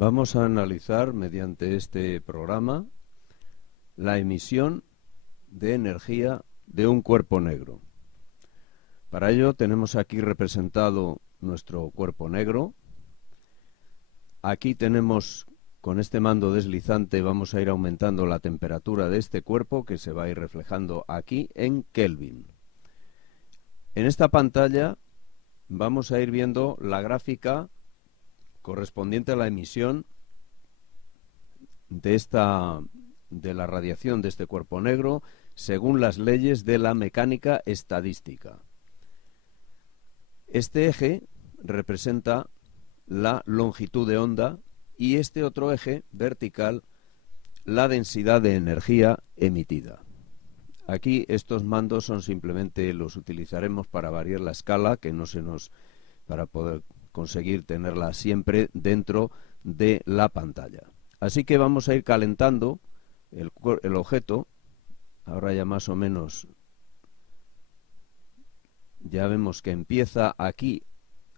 Vamos a analizar mediante este programa la emisión de energía de un cuerpo negro. Para ello tenemos aquí representado nuestro cuerpo negro. Aquí tenemos, con este mando deslizante, vamos a ir aumentando la temperatura de este cuerpo, que se va a ir reflejando aquí en Kelvin. En esta pantalla vamos a ir viendo la gráfica correspondiente a la emisión de la radiación de este cuerpo negro según las leyes de la mecánica estadística. Este eje representa la longitud de onda y este otro eje vertical la densidad de energía emitida. Aquí estos mandos son simplemente, los utilizaremos para variar la escala, para poder conseguir tenerla siempre dentro de la pantalla. Así que vamos a ir calentando el objeto. Ahora ya más o menos ya vemos que empieza aquí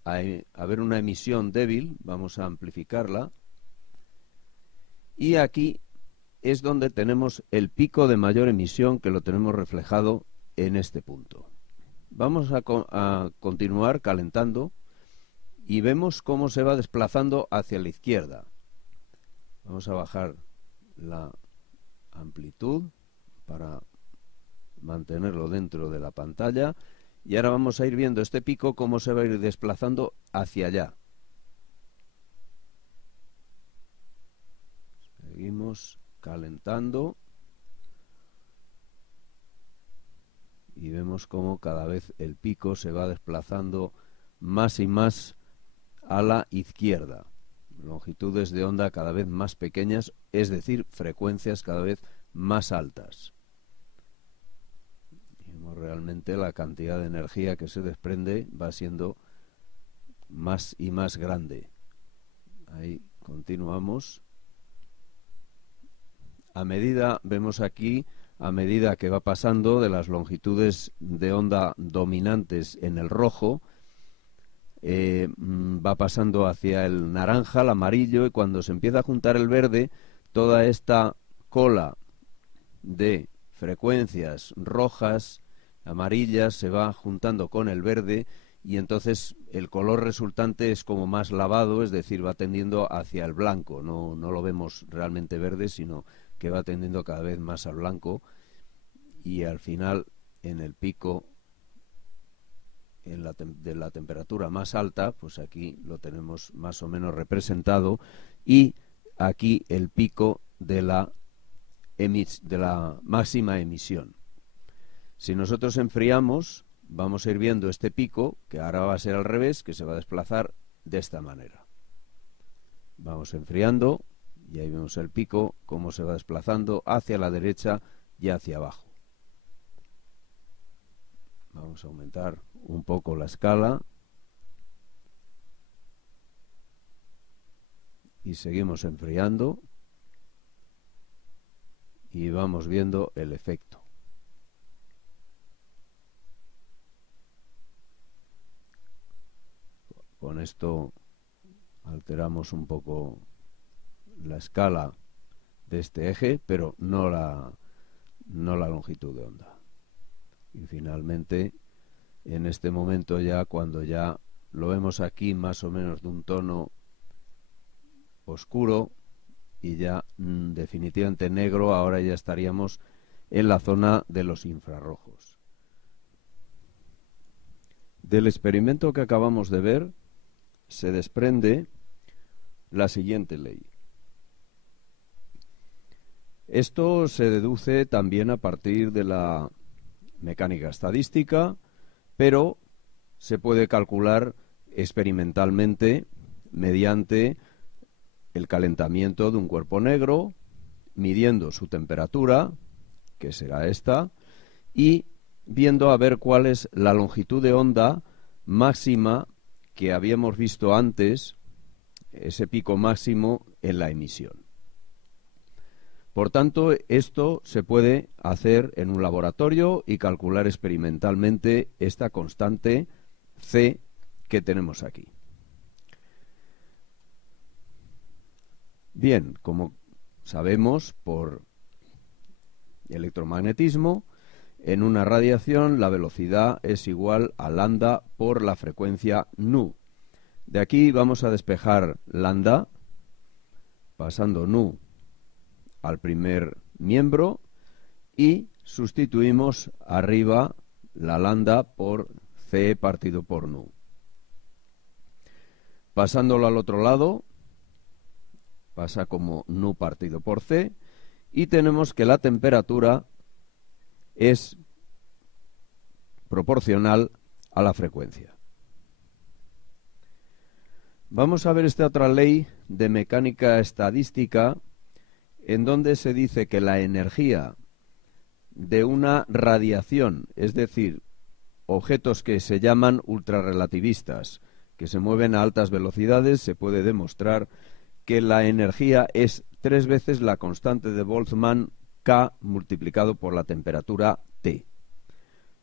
a haber una emisión débil. Vamos a amplificarla. Y aquí es donde tenemos el pico de mayor emisión, que lo tenemos reflejado en este punto. Vamos a continuar calentando y vemos cómo se va desplazando hacia la izquierda. Vamos a bajar la amplitud para mantenerlo dentro de la pantalla y ahora vamos a ir viendo este pico cómo se va a ir desplazando hacia allá. Seguimos calentando y vemos cómo cada vez el pico se va desplazando más y más a la izquierda. Longitudes de onda cada vez más pequeñas, es decir, frecuencias cada vez más altas. Vemos realmente la cantidad de energía que se desprende va siendo más y más grande. Ahí continuamos. Vemos aquí, a medida que va pasando de las longitudes de onda dominantes en el rojo, va pasando hacia el naranja, el amarillo, y cuando se empieza a juntar el verde, toda esta cola de frecuencias rojas, amarillas, se va juntando con el verde y entonces el color resultante es como más lavado, es decir, va tendiendo hacia el blanco. No lo vemos realmente verde, sino que va tendiendo cada vez más al blanco, y al final, en el pico de la temperatura más alta, pues aquí lo tenemos más o menos representado, y aquí el pico de la máxima emisión. Si nosotros enfriamos, vamos a ir viendo este pico, que ahora va a ser al revés, que se va a desplazar de esta manera. Vamos enfriando y ahí vemos el pico, cómo se va desplazando hacia la derecha y hacia abajo. Vamos a aumentar un poco la escala y seguimos enfriando y vamos viendo el efecto. Con esto alteramos un poco la escala de este eje, pero no la longitud de onda. Y finalmente, en este momento ya, cuando ya lo vemos aquí más o menos de un tono oscuro y ya definitivamente negro, ahora ya estaríamos en la zona de los infrarrojos. Del experimento que acabamos de ver se desprende la siguiente ley. Esto se deduce también a partir de la mecánica estadística, pero se puede calcular experimentalmente mediante el calentamiento de un cuerpo negro, midiendo su temperatura, que será esta, y viendo a ver cuál es la longitud de onda máxima que habíamos visto antes, ese pico máximo en la emisión. Por tanto, esto se puede hacer en un laboratorio y calcular experimentalmente esta constante C que tenemos aquí. Bien, como sabemos por electromagnetismo, en una radiación la velocidad es igual a lambda por la frecuencia nu. De aquí vamos a despejar lambda, pasando nu al primer miembro, y sustituimos arriba la lambda por c partido por nu. Pasándolo al otro lado, pasa como nu partido por c, y tenemos que la temperatura es proporcional a la frecuencia. Vamos a ver esta otra ley de mecánica estadística, en donde se dice que la energía de una radiación, es decir, objetos que se llaman ultrarrelativistas, que se mueven a altas velocidades, se puede demostrar que la energía es 3 veces la constante de Boltzmann K multiplicado por la temperatura T.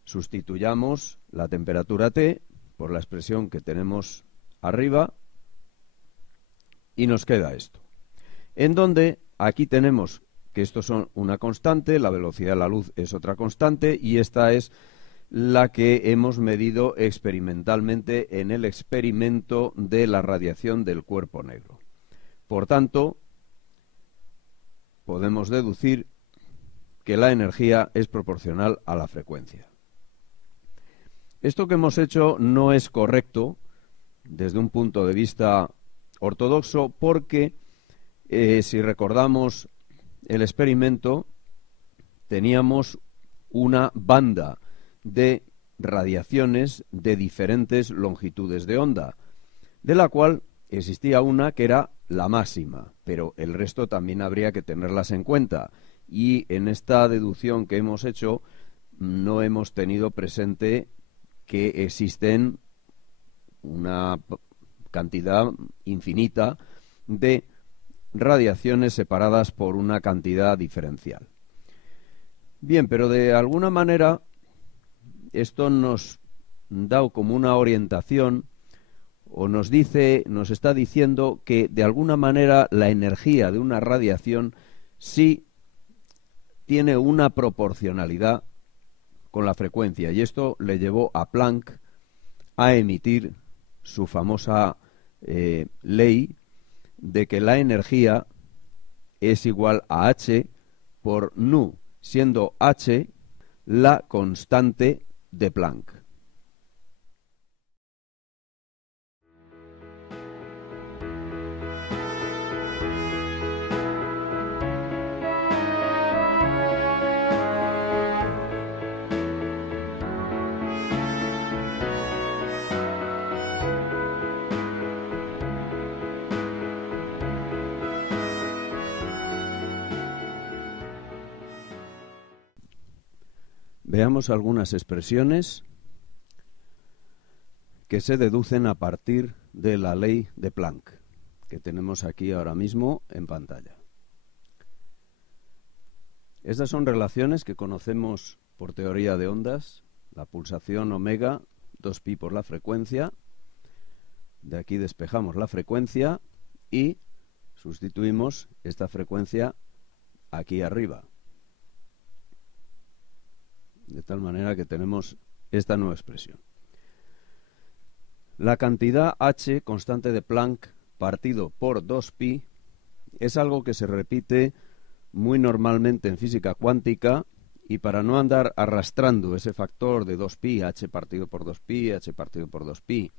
Sustituyamos la temperatura T por la expresión que tenemos arriba y nos queda esto, en donde aquí tenemos que estos son una constante, la velocidad de la luz es otra constante, y esta es la que hemos medido experimentalmente en el experimento de la radiación del cuerpo negro. Por tanto, podemos deducir que la energía es proporcional a la frecuencia. Esto que hemos hecho no es correcto desde un punto de vista ortodoxo, porque si recordamos el experimento, teníamos una banda de radiaciones de diferentes longitudes de onda, de la cual existía una que era la máxima, pero el resto también habría que tenerlas en cuenta, y en esta deducción que hemos hecho no hemos tenido presente que existen una cantidad infinita de radiaciones separadas por una cantidad diferencial. Bien, pero de alguna manera esto nos da como una orientación, o nos está diciendo que de alguna manera la energía de una radiación sí tiene una proporcionalidad con la frecuencia, y esto le llevó a Planck a emitir su famosa ley de que la energía es igual a h por nu, siendo h la constante de Planck. Veamos algunas expresiones que se deducen a partir de la ley de Planck, que tenemos aquí ahora mismo en pantalla. Estas son relaciones que conocemos por teoría de ondas: la pulsación omega, 2pi por la frecuencia. De aquí despejamos la frecuencia y sustituimos esta frecuencia aquí arriba, de tal manera que tenemos esta nueva expresión. La cantidad h, constante de Planck, partido por 2pi, es algo que se repite muy normalmente en física cuántica, y para no andar arrastrando ese factor de 2pi, h partido por 2pi, h partido por 2pi,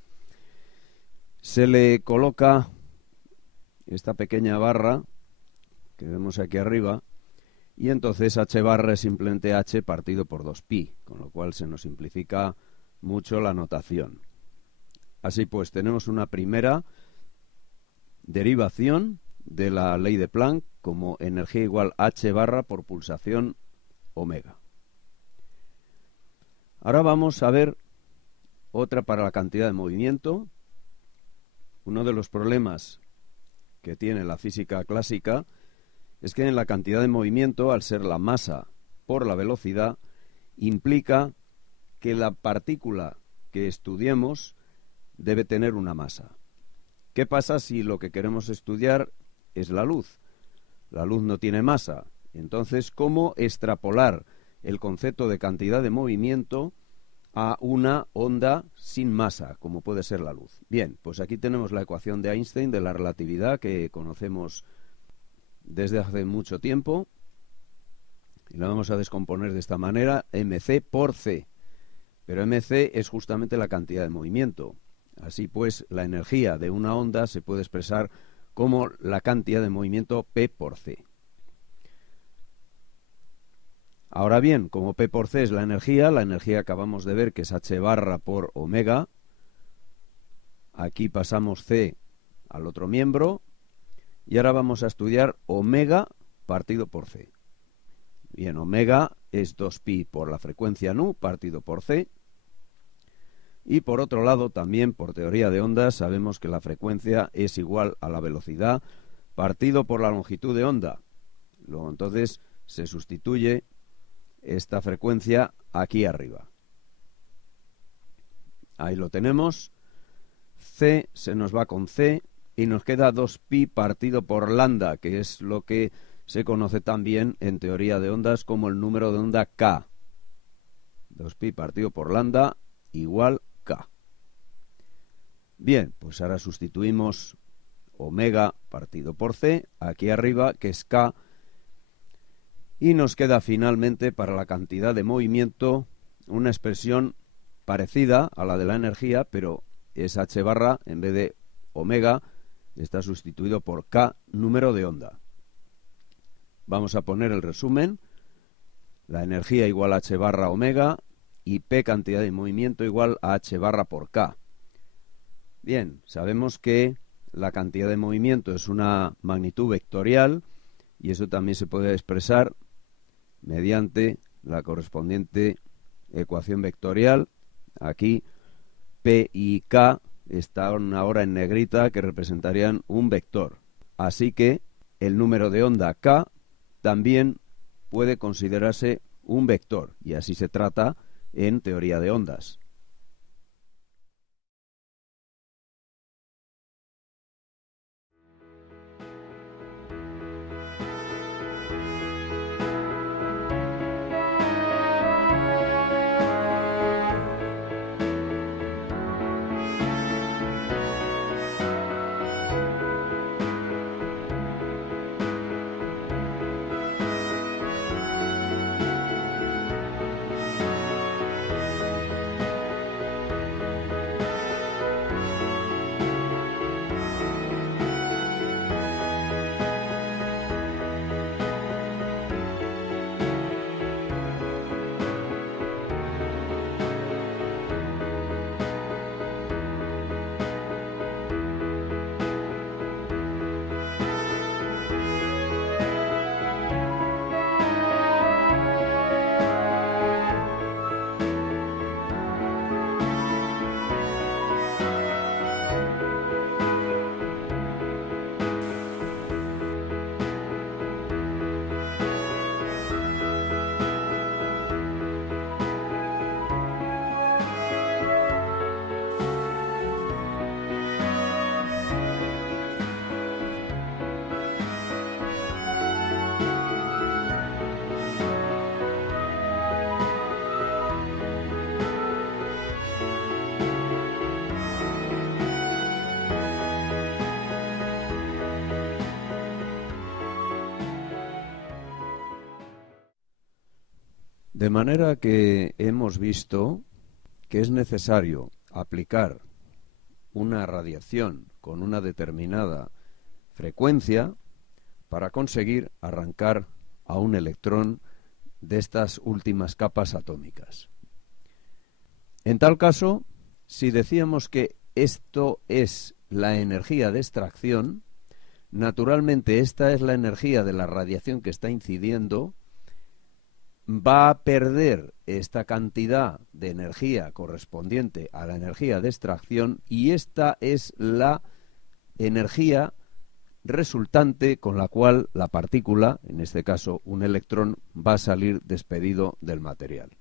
se le coloca esta pequeña barra que vemos aquí arriba, y entonces h barra es simplemente h partido por 2pi, con lo cual se nos simplifica mucho la notación. Así pues, tenemos una primera derivación de la ley de Planck como energía igual h barra por pulsación omega. Ahora vamos a ver otra para la cantidad de movimiento. Uno de los problemas que tiene la física clásica es que en la cantidad de movimiento, al ser la masa por la velocidad, implica que la partícula que estudiemos debe tener una masa. ¿Qué pasa si lo que queremos estudiar es la luz. La luz no tiene masa. Entonces, ¿cómo extrapolar el concepto de cantidad de movimiento a una onda sin masa, como puede ser la luz? Bien, pues aquí tenemos la ecuación de Einstein de la relatividad que conocemos desde hace mucho tiempo y la vamos a descomponer de esta manera: mc por c. Pero mc es justamente la cantidad de movimiento. Así pues, la energía de una onda se puede expresar como la cantidad de movimiento P por C. Ahora bien, como P por C es la energía acabamos de ver que es h barra por omega. Aquí pasamos C al otro miembro y ahora vamos a estudiar omega partido por C. Bien, omega es 2pi por la frecuencia nu partido por C. Y por otro lado, también por teoría de ondas, sabemos que la frecuencia es igual a la velocidad partido por la longitud de onda. Luego, entonces, se sustituye esta frecuencia aquí arriba. Ahí lo tenemos. C se nos va con C y nos queda 2pi partido por lambda, que es lo que se conoce también en teoría de ondas como el número de onda K. 2pi partido por lambda igual K. Bien, pues ahora sustituimos omega partido por C aquí arriba, que es K, y nos queda finalmente para la cantidad de movimiento una expresión parecida a la de la energía, pero es h barra, en vez de omega, está sustituido por K, número de onda. Vamos a poner el resumen: la energía igual a h barra omega y P, cantidad de movimiento, igual a h barra por K. Bien, sabemos que la cantidad de movimiento es una magnitud vectorial y eso también se puede expresar mediante la correspondiente ecuación vectorial. Aquí P y K están ahora en negrita, que representarían un vector. Así que el número de onda K también puede considerarse un vector, y así se trata en teoría de ondas. De manera que hemos visto que es necesario aplicar una radiación con una determinada frecuencia para conseguir arrancar a un electrón de estas últimas capas atómicas. En tal caso, si decíamos que esto es la energía de extracción, naturalmente esta es la energía de la radiación que está incidiendo. Va a perder esta cantidad de energía correspondiente a la energía de extracción, y esta es la energía resultante con la cual la partícula, en este caso un electrón, va a salir despedido del material.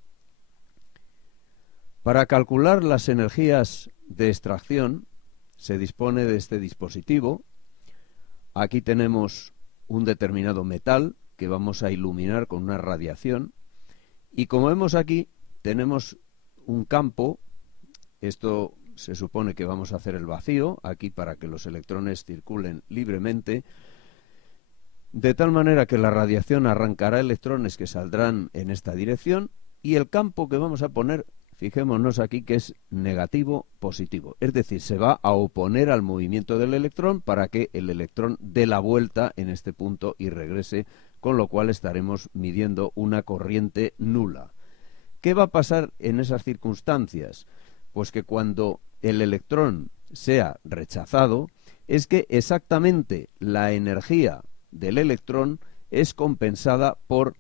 Para calcular las energías de extracción se dispone de este dispositivo. Aquí tenemos un determinado metal que vamos a iluminar con una radiación, y como vemos aquí tenemos un campo. Esto se supone que vamos a hacer el vacío aquí para que los electrones circulen libremente, de tal manera que la radiación arrancará electrones que saldrán en esta dirección, y el campo que vamos a poner, fijémonos aquí que es negativo positivo, es decir, se va a oponer al movimiento del electrón para que el electrón dé la vuelta en este punto y regrese, con lo cual estaremos midiendo una corriente nula. ¿Qué va a pasar en esas circunstancias? Pues que cuando el electrón sea rechazado, es que exactamente la energía del electrón es compensada por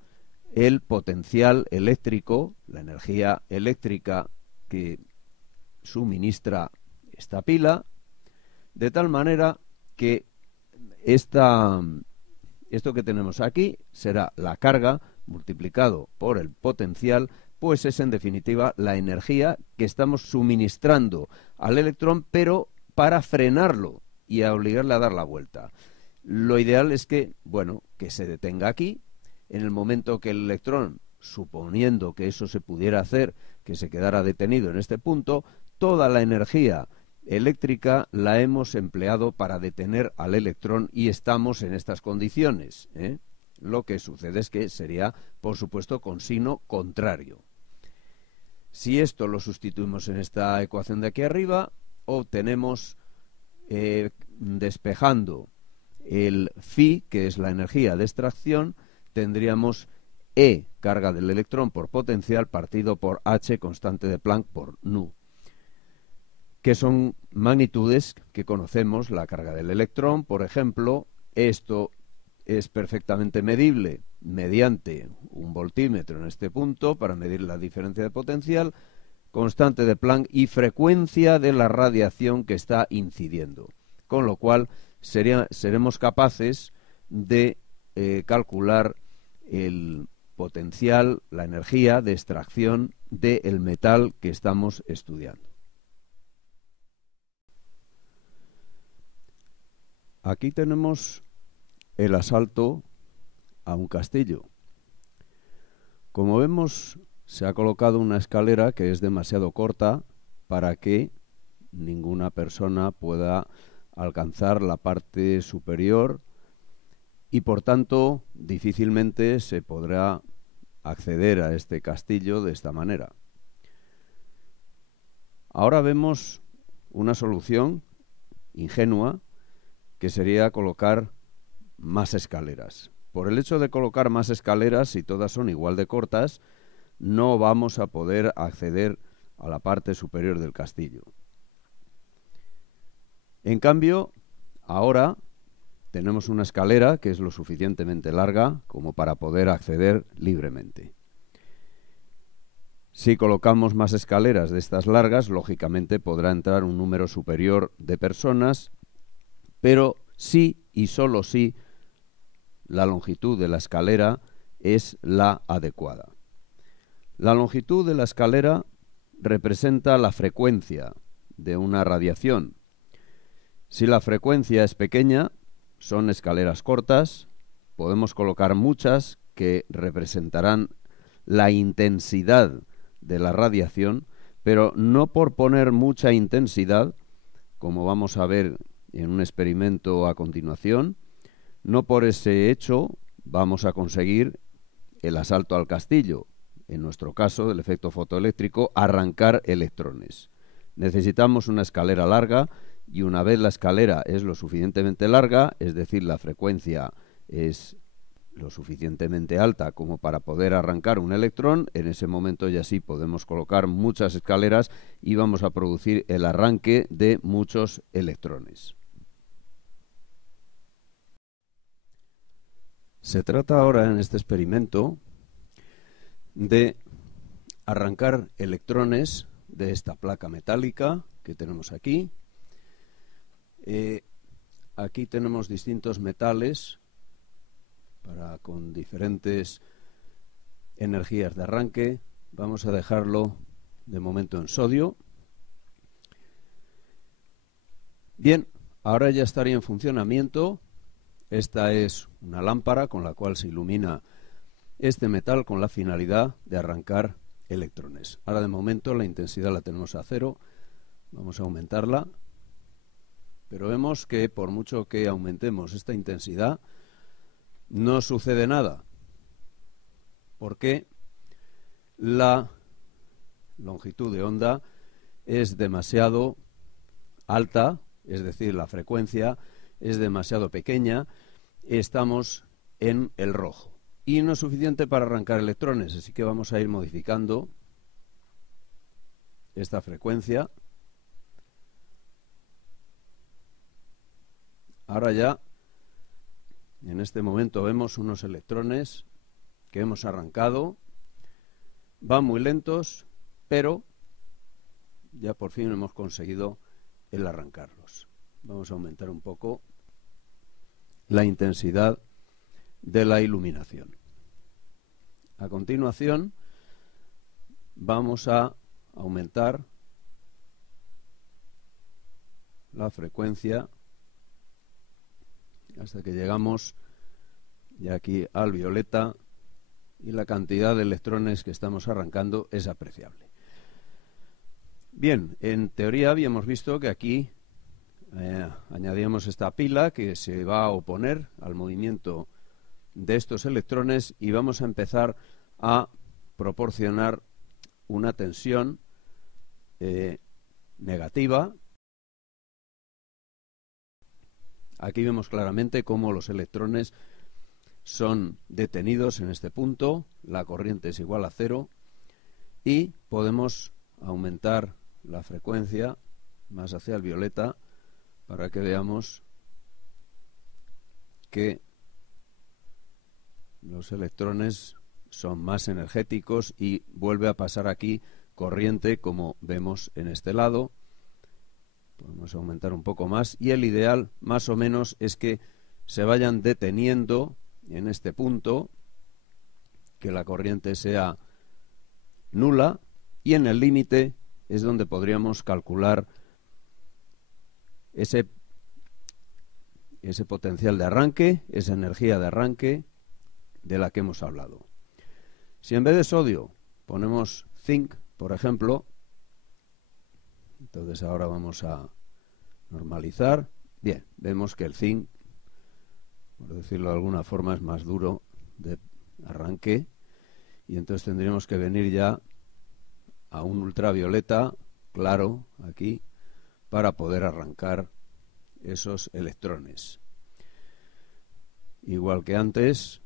el potencial eléctrico, la energía eléctrica que suministra esta pila, de tal manera que esto que tenemos aquí será la carga multiplicado por el potencial, pues es en definitiva la energía que estamos suministrando al electrón, pero para frenarlo y a obligarle a dar la vuelta. Lo ideal es que, bueno, que se detenga aquí. En el momento que el electrón, suponiendo que eso se pudiera hacer, que se quedara detenido en este punto, toda la energía eléctrica la hemos empleado para detener al electrón y estamos en estas condiciones, ¿eh? Lo que sucede es que sería, por supuesto, con signo contrario. Si esto lo sustituimos en esta ecuación de aquí arriba, obtenemos, despejando el phi, que es la energía de extracción, tendríamos E, carga del electrón por potencial, partido por H, constante de Planck, por nu, que son magnitudes que conocemos. La carga del electrón, por ejemplo, esto es perfectamente medible mediante un voltímetro en este punto para medir la diferencia de potencial, constante de Planck y frecuencia de la radiación que está incidiendo, con lo cual seremos capaces de calcular el potencial, la energía de extracción del metal que estamos estudiando. Aquí tenemos el asalto a un castillo. Como vemos, se ha colocado una escalera que es demasiado corta para que ninguna persona pueda alcanzar la parte superior y por tanto difícilmente se podrá acceder a este castillo de esta manera. Ahora vemos una solución ingenua que sería colocar más escaleras. Por el hecho de colocar más escaleras, si todas son igual de cortas, no vamos a poder acceder a la parte superior del castillo. En cambio, ahora tenemos una escalera que es lo suficientemente larga como para poder acceder libremente. Si colocamos más escaleras de estas largas, lógicamente podrá entrar un número superior de personas, pero sí y solo si la longitud de la escalera es la adecuada. La longitud de la escalera representa la frecuencia de una radiación. Si la frecuencia es pequeña, son escaleras cortas, podemos colocar muchas que representarán la intensidad de la radiación, pero no por poner mucha intensidad, como vamos a ver en un experimento a continuación, no por ese hecho vamos a conseguir el asalto al castillo, en nuestro caso del efecto fotoeléctrico, arrancar electrones. Necesitamos una escalera larga, y una vez la escalera es lo suficientemente larga, es decir, la frecuencia es lo suficientemente alta como para poder arrancar un electrón, en ese momento ya sí podemos colocar muchas escaleras y vamos a producir el arranque de muchos electrones. Se trata ahora en este experimento de arrancar electrones de esta placa metálica que tenemos aquí. Aquí tenemos distintos metales con diferentes energías de arranque. Vamos a dejarlo de momento en sodio. Bien, ahora ya estaría en funcionamiento Esta es una lámpara con la cual se ilumina este metal con la finalidad de arrancar electrones. Ahora de momento la intensidad la tenemos a 0, vamos a aumentarla, pero vemos que por mucho que aumentemos esta intensidad no sucede nada, porque la longitud de onda es demasiado alta, es decir, la frecuencia es demasiado pequeña, estamos en el rojo y no es suficiente para arrancar electrones, así que vamos a ir modificando esta frecuencia. Ahora ya, en este momento vemos unos electrones que hemos arrancado, van muy lentos, pero ya por fin hemos conseguido el arrancarlos. Vamos a aumentar un poco la intensidad de la iluminación. A continuación vamos a aumentar la frecuencia hasta que llegamos ya aquí al violeta y la cantidad de electrones que estamos arrancando es apreciable. Bien, en teoría habíamos visto que aquí añadíamos esta pila que se va a oponer al movimiento de estos electrones y vamos a empezar a proporcionar una tensión negativa. Aquí vemos claramente cómo los electrones son detenidos en este punto, la corriente es igual a 0 y podemos aumentar la frecuencia más hacia el violeta para que veamos que los electrones son más energéticos y vuelve a pasar aquí corriente como vemos en este lado. Podemos aumentar un poco más y el ideal más o menos es que se vayan deteniendo en este punto, que la corriente sea nula y en el límite es donde podríamos calcular ese potencial de arranque, esa energía de arranque de la que hemos hablado. Si en vez de sodio ponemos zinc, por ejemplo, entonces ahora vamos a normalizar. Bien, vemos que el zinc, por decirlo de alguna forma, es más duro de arranque y entonces tendríamos que venir ya a un ultravioleta claro aquí para poder arrancar esos electrones. Igual que antes,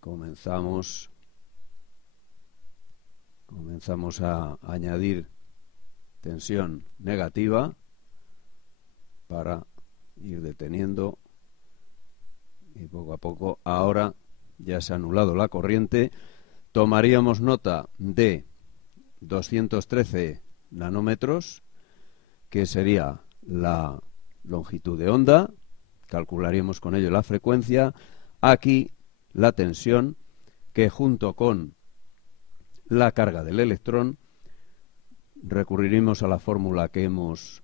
comenzamos a añadir tensión negativa para ir deteniendo y poco a poco ahora ya se ha anulado la corriente. Tomaríamos nota de 213 nanómetros, que sería la longitud de onda, calcularíamos con ello la frecuencia, aquí la tensión, que junto con la carga del electrón recurriremos a la fórmula que hemos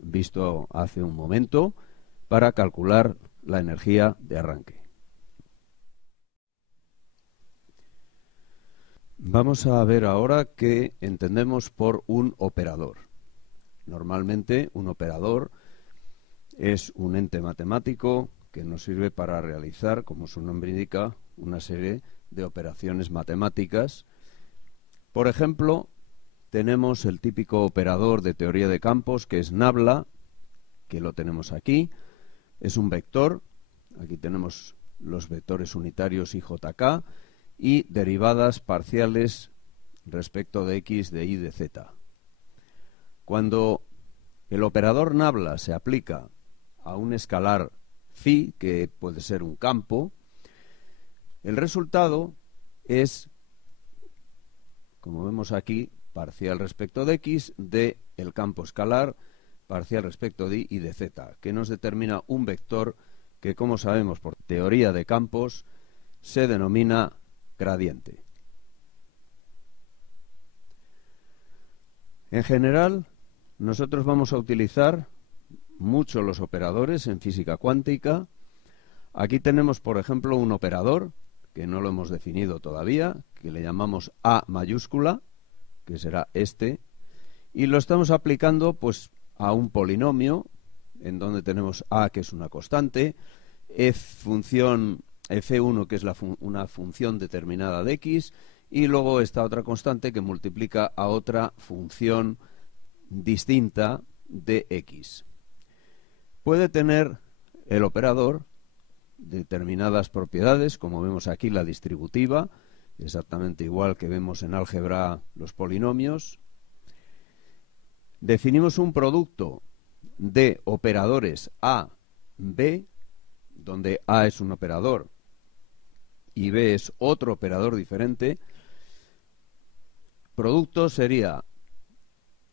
visto hace un momento para calcular la energía de arranque. Vamos a ver ahora qué entendemos por un operador. Normalmente un operador es un ente matemático que nos sirve para realizar, como su nombre indica, una serie de operaciones matemáticas. Por ejemplo, tenemos el típico operador de teoría de campos que es nabla, que lo tenemos aquí. Es un vector, aquí tenemos los vectores unitarios IJK y derivadas parciales respecto de x, de y, de z. Cuando el operador nabla se aplica a un escalar phi, que puede ser un campo, el resultado es, como vemos aquí, parcial respecto de x, de el campo escalar, parcial respecto de y de z, que nos determina un vector que, como sabemos por teoría de campos, se denomina gradiente. En general, nosotros vamos a utilizar mucho los operadores en física cuántica. Aquí tenemos, por ejemplo, un operador, que no lo hemos definido todavía, que le llamamos A mayúscula, que será este, y lo estamos aplicando pues a un polinomio, en donde tenemos A, que es una constante, f1, que es una función determinada de x, y luego esta otra constante que multiplica a otra función distinta de x. Puede tener el operador determinadas propiedades, como vemos aquí la distributiva, exactamente igual que vemos en álgebra los polinomios. Definimos un producto de operadores A, B, donde A es un operador y B es otro operador diferente. Producto sería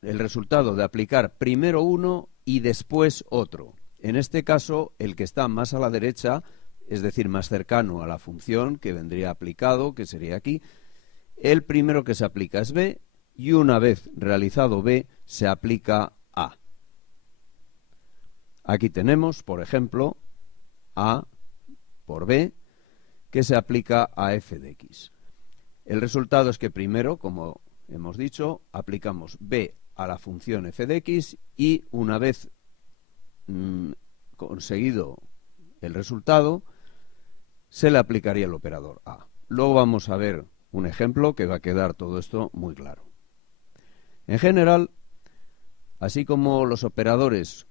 el resultado de aplicar primero uno y después otro. En este caso, el que está más a la derecha, es decir, más cercano a la función que vendría aplicado, que sería aquí, el primero que se aplica es B, y una vez realizado B, se aplica A. Aquí tenemos, por ejemplo, A por B, que se aplica a f de x. El resultado es que primero, como hemos dicho, aplicamos B a la función f de x y una vez conseguido el resultado, se le aplicaría el operador A. Luego vamos a ver un ejemplo que va a quedar todo esto muy claro. En general, así como los operadores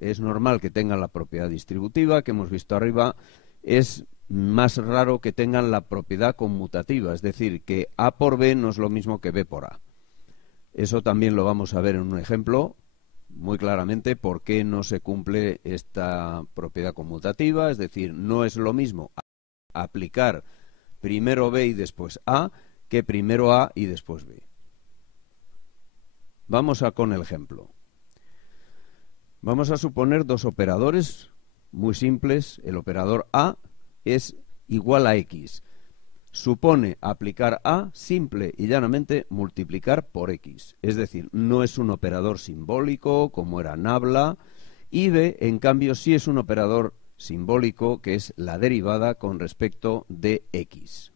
es normal que tengan la propiedad distributiva que hemos visto arriba, es más raro que tengan la propiedad conmutativa, es decir, que A por B no es lo mismo que B por A. Eso también lo vamos a ver en un ejemplo muy claramente por qué no se cumple esta propiedad conmutativa, es decir, no es lo mismo aplicar primero B y después A que primero A y después B. Vamos con el ejemplo. Vamos a suponer dos operadores muy simples. El operador A es igual a X. Supone aplicar A simple y llanamente multiplicar por X. Es decir, no es un operador simbólico como era nabla. Y B, en cambio, sí es un operador simbólico que es la derivada con respecto de X.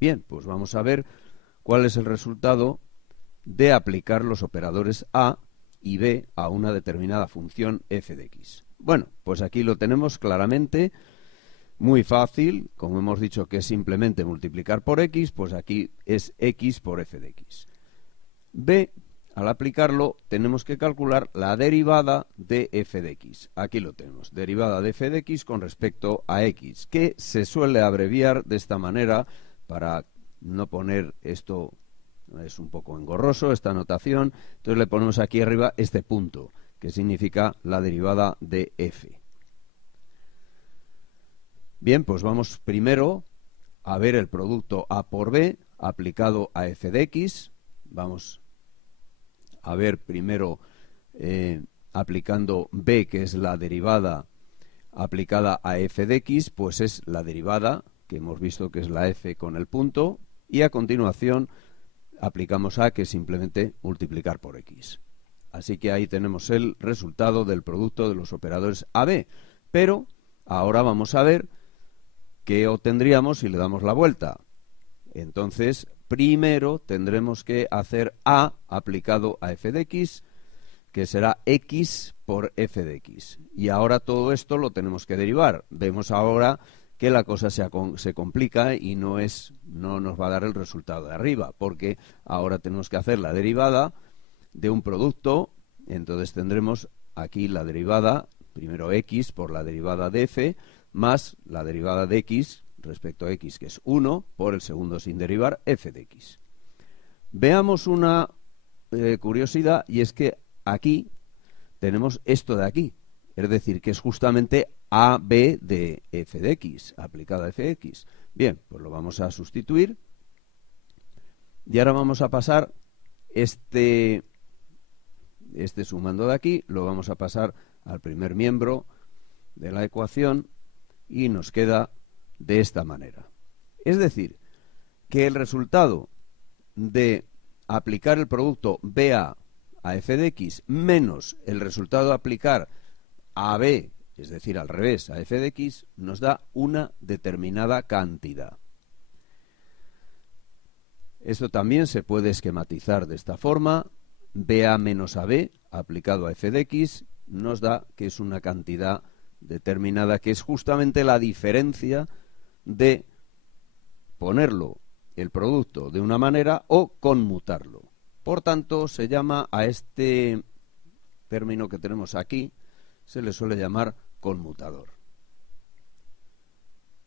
Bien, pues vamos a ver cuál es el resultado de aplicar los operadores A y B a una determinada función f de x. Bueno, pues aquí lo tenemos claramente, muy fácil, como hemos dicho que es simplemente multiplicar por x, pues aquí es x por f de x. B, al aplicarlo, tenemos que calcular la derivada de f de x. Aquí lo tenemos, derivada de f de x con respecto a x, que se suele abreviar de esta manera para no poner esto. Es un poco engorroso esta notación, entonces le ponemos aquí arriba este punto, que significa la derivada de f. Bien, pues vamos primero a ver el producto A por B aplicado a f de x. Vamos a ver primero aplicando B, que es la derivada aplicada a f de x, pues es la derivada, que hemos visto que es la f con el punto, y a continuación aplicamos A, que es simplemente multiplicar por X. Así que ahí tenemos el resultado del producto de los operadores AB. Pero ahora vamos a ver qué obtendríamos si le damos la vuelta. Entonces, primero tendremos que hacer A aplicado a f de x, que será x por f de x. Y ahora todo esto lo tenemos que derivar. Vemos ahora que la cosa se complica y no nos va a dar el resultado de arriba, porque ahora tenemos que hacer la derivada de un producto. Entonces tendremos aquí la derivada, primero x por la derivada de f, más la derivada de x respecto a x, que es 1, por el segundo sin derivar, f de x. Veamos una curiosidad, y es que aquí tenemos esto de aquí, es decir, que es justamente AB de f de x, aplicada a f de x. Bien, pues lo vamos a sustituir. Y ahora vamos a pasar este sumando de aquí, lo vamos a pasar al primer miembro de la ecuación y nos queda de esta manera. Es decir, que el resultado de aplicar el producto BA a f de x menos el resultado de aplicar AB es decir, al revés, a f de x, nos da una determinada cantidad. Esto también se puede esquematizar de esta forma. BA menos AB aplicado a f de x nos da que es una cantidad determinada, que es justamente la diferencia de ponerlo el producto de una manera o conmutarlo. Por tanto, se llama a este término que tenemos aquí, se le suele llamar conmutador.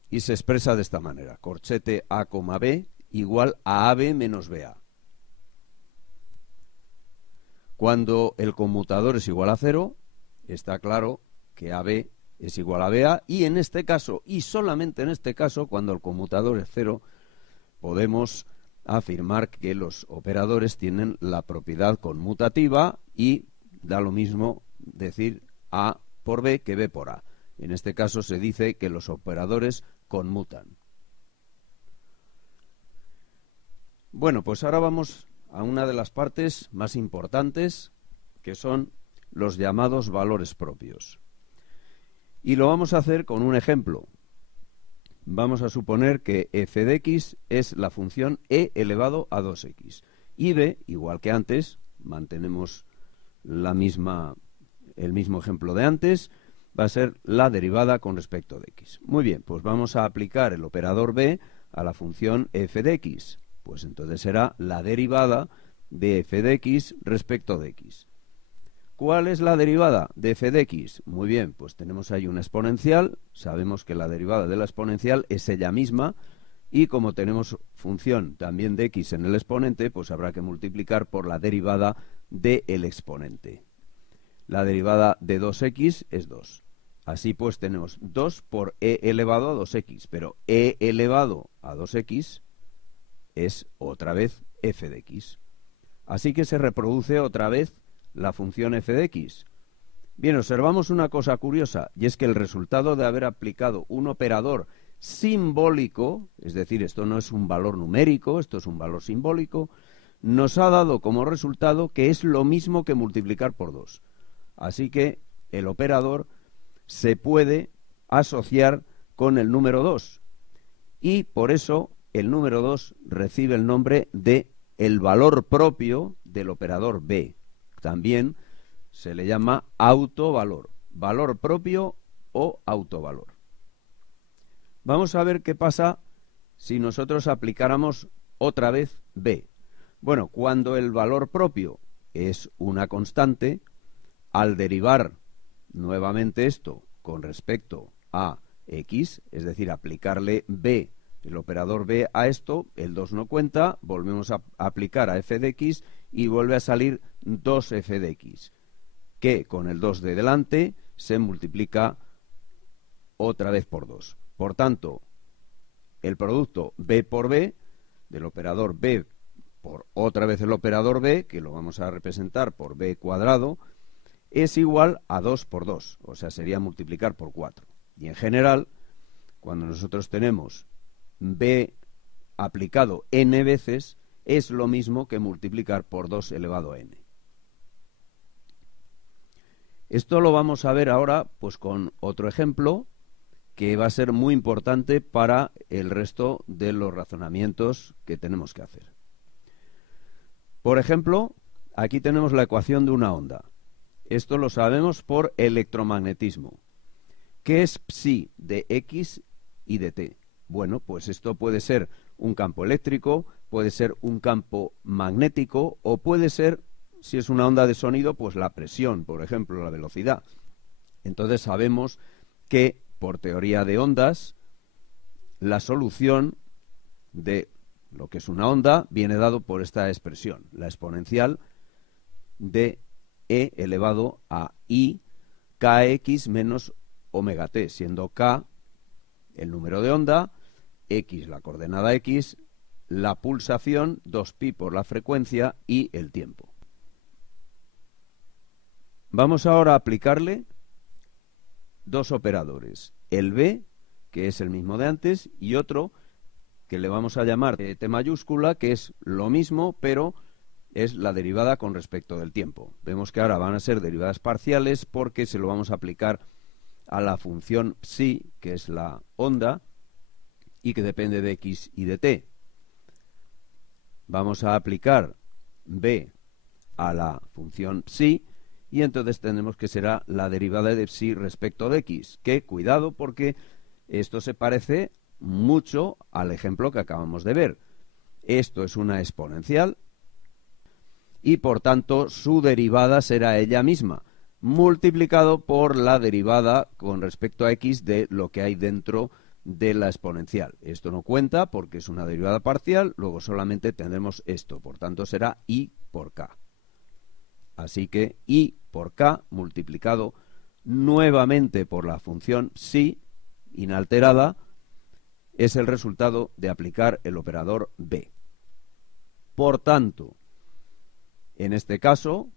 Y se expresa de esta manera: corchete A, B igual a AB menos BA. Cuando el conmutador es igual a 0, está claro que AB es igual a BA, y en este caso, y solamente en este caso, cuando el conmutador es 0, podemos afirmar que los operadores tienen la propiedad conmutativa y da lo mismo decir A por B que B por A. En este caso se dice que los operadores conmutan. Bueno, pues ahora vamos a una de las partes más importantes, que son los llamados valores propios. Y lo vamos a hacer con un ejemplo. Vamos a suponer que f de x es la función e elevado a 2x. Y b, igual que antes, mantenemos el mismo ejemplo de antes, va a ser la derivada con respecto de x. Muy bien, pues vamos a aplicar el operador b a la función f de x. Pues entonces será la derivada de f de x respecto de x. ¿Cuál es la derivada de f de x? Muy bien, pues tenemos ahí una exponencial, sabemos que la derivada de la exponencial es ella misma, y como tenemos función también de x en el exponente, pues habrá que multiplicar por la derivada del exponente. La derivada de 2x es 2. Así pues tenemos 2 por e elevado a 2x, pero e elevado a 2x es otra vez f de x. Así que se reproduce otra vez la función f de x. Bien, observamos una cosa curiosa, y es que el resultado de haber aplicado un operador simbólico, es decir, esto no es un valor numérico, esto es un valor simbólico, nos ha dado como resultado que es lo mismo que multiplicar por 2. Así que el operador se puede asociar con el número 2, y por eso el número 2 recibe el nombre de el valor propio del operador b. También se le llama autovalor, valor propio o autovalor. Vamos a ver qué pasa si nosotros aplicáramos otra vez b. Bueno, cuando el valor propio es una constante, al derivar nuevamente esto con respecto a x, es decir, aplicarle b, el operador b a esto, el 2 no cuenta, volvemos a aplicar a f de x y vuelve a salir 2f de x, que con el 2 de delante se multiplica otra vez por 2. Por tanto, el producto b por b, del operador b por otra vez el operador b, que lo vamos a representar por b cuadrado, es igual a 2 por 2, o sea, sería multiplicar por 4. Y en general, cuando nosotros tenemos b aplicado n veces, es lo mismo que multiplicar por 2 elevado a n. Esto lo vamos a ver ahora pues con otro ejemplo que va a ser muy importante para el resto de los razonamientos que tenemos que hacer. Por ejemplo, aquí tenemos la ecuación de una onda. Esto lo sabemos por electromagnetismo. ¿Qué es psi de x y de t? Bueno, pues esto puede ser un campo eléctrico, puede ser un campo magnético, o puede ser, si es una onda de sonido, pues la presión, por ejemplo, la velocidad. Entonces sabemos que, por teoría de ondas, la solución de lo que es una onda viene dado por esta expresión, la exponencial de e elevado a i kx menos omega t, siendo k el número de onda, x la coordenada x, la pulsación, 2pi por la frecuencia y el tiempo. Vamos ahora a aplicarle dos operadores, el b, que es el mismo de antes, y otro que le vamos a llamar t mayúscula, que es lo mismo, pero es la derivada con respecto del tiempo. Vemos que ahora van a ser derivadas parciales porque se lo vamos a aplicar a la función psi, que es la onda, y que depende de x y de t. Vamos a aplicar b a la función psi, y entonces tenemos que será la derivada de psi respecto de x, que cuidado porque esto se parece mucho al ejemplo que acabamos de ver. Esto es una exponencial y por tanto su derivada será ella misma, multiplicado por la derivada con respecto a x de lo que hay dentro de la exponencial. Esto no cuenta porque es una derivada parcial, luego solamente tendremos esto, por tanto será i por k. Así que i por k multiplicado nuevamente por la función psi inalterada es el resultado de aplicar el operador b. Por tanto, en este caso,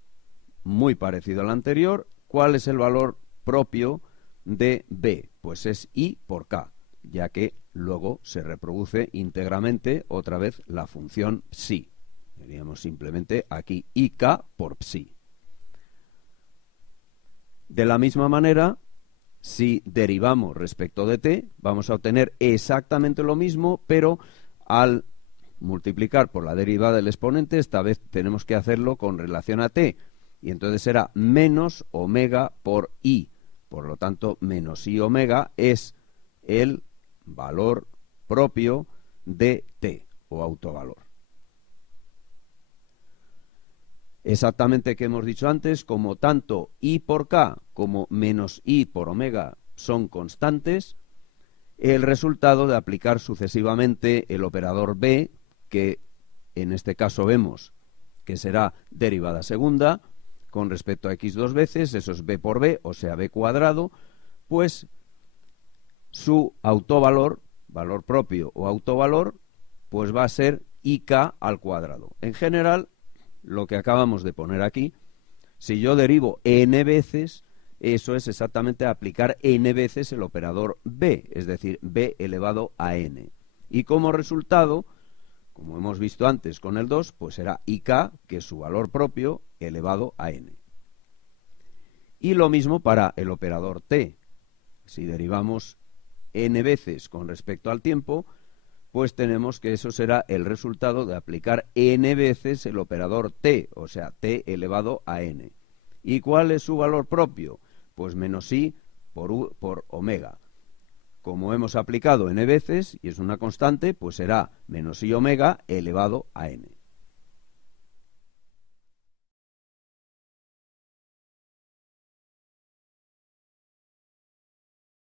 muy parecido al anterior, ¿cuál es el valor propio de b? Pues es i por k, ya que luego se reproduce íntegramente otra vez la función psi. Teníamos simplemente aquí ik por psi. De la misma manera, si derivamos respecto de t, vamos a obtener exactamente lo mismo, pero al multiplicar por la derivada del exponente, esta vez tenemos que hacerlo con relación a t, y entonces será menos omega por i. Por lo tanto, menos i omega es el valor propio de t, o autovalor. Exactamente que hemos dicho antes, como tanto i por k como menos i por omega son constantes, el resultado de aplicar sucesivamente el operador b, que en este caso vemos que será derivada segunda, con respecto a x dos veces, eso es b por b, o sea b cuadrado, pues su autovalor, valor propio o autovalor, pues va a ser ik al cuadrado. En general, lo que acabamos de poner aquí, si yo derivo n veces, eso es exactamente aplicar n veces el operador b, es decir, b elevado a n. Y como resultado, como hemos visto antes con el 2, pues será ik, que es su valor propio, elevado a n. Y lo mismo para el operador t. Si derivamos n veces con respecto al tiempo, pues tenemos que eso será el resultado de aplicar n veces el operador t, o sea, t elevado a n. ¿Y cuál es su valor propio? Pues menos i por omega. Como hemos aplicado n veces, y es una constante, pues será menos i omega elevado a n.